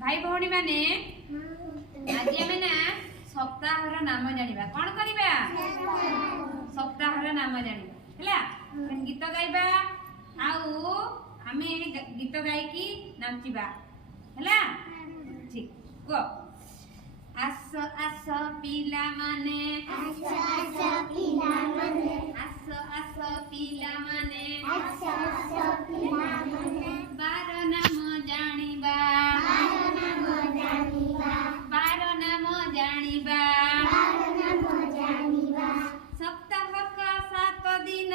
भाई भौणी माने आज आमे ना सप्ताहर नाम जानिबा कोन करिबा सप्ताहर नाम जानिबा हला गीत गाइबा आउ आमे गीत गाइकी नाचिबा हला ठीक को आस आस पिला माने आस आस पिला माने आस आस पिला माने आस आस पिला माने बार नाम जानिबा बार नाम जानिबा सप्ताह का 7 दिन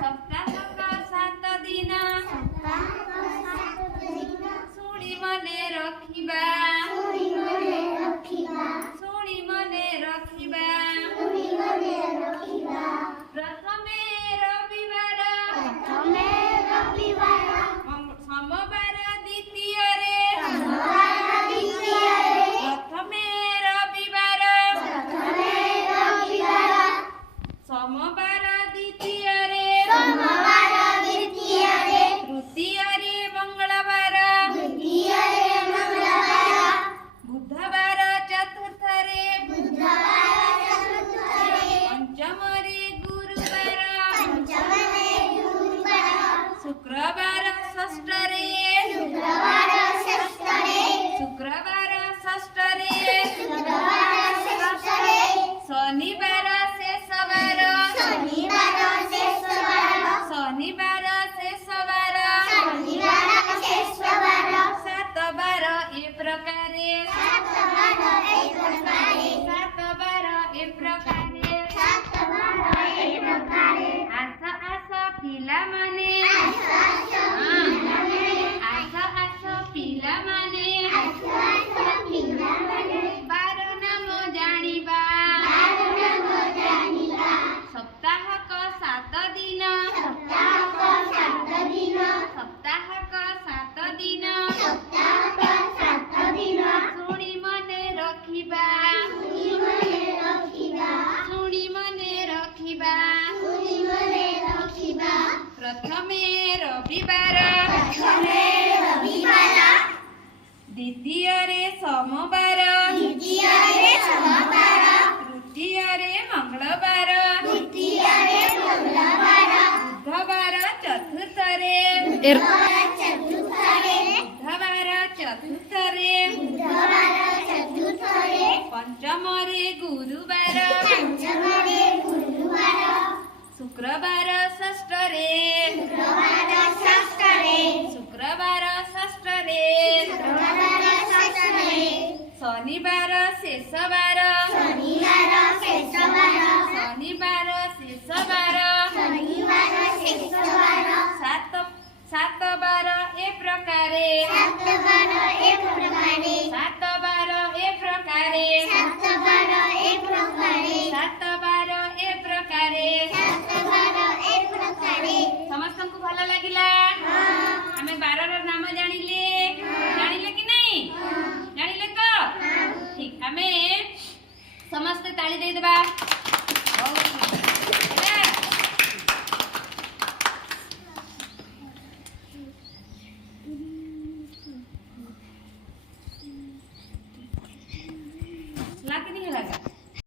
सप्ताह का 7 दिन सुनी मने रखिबा सुनी मने रखिबा प्रथमे रविवार सोमवार द्वितीय रे प्रथमे रविवार सोमवार द्वितीय रे तृतीय रे मंगलवार बुधवार चतुर्थ रे पंचम रे गुरुवार शुक्रवार षष्ठ रे शुक्रवार षष्ठ रे शनिवार शेषवार शनिवार शेषवार 7 बार ए प्रकारे 7 बार ए प्रकारे आस आस पिला माने आस आस पिला माने बार नाम जानिबा सप्ताह का 7 दिन सप्ताह का 7 दिन सुनी मने रखिबा सुनी मने रखिबा प्रथमे रविवार द्वितीय रे सोमवार तृतीय रे मंगलवार बुधवार चतुर्थ रे बुधवार चतुर्थ रे पंचम रे गुरुवार शुक्रवार षष्ठ रे शुक्रवार षष्ठ रे शनिवार शेषवार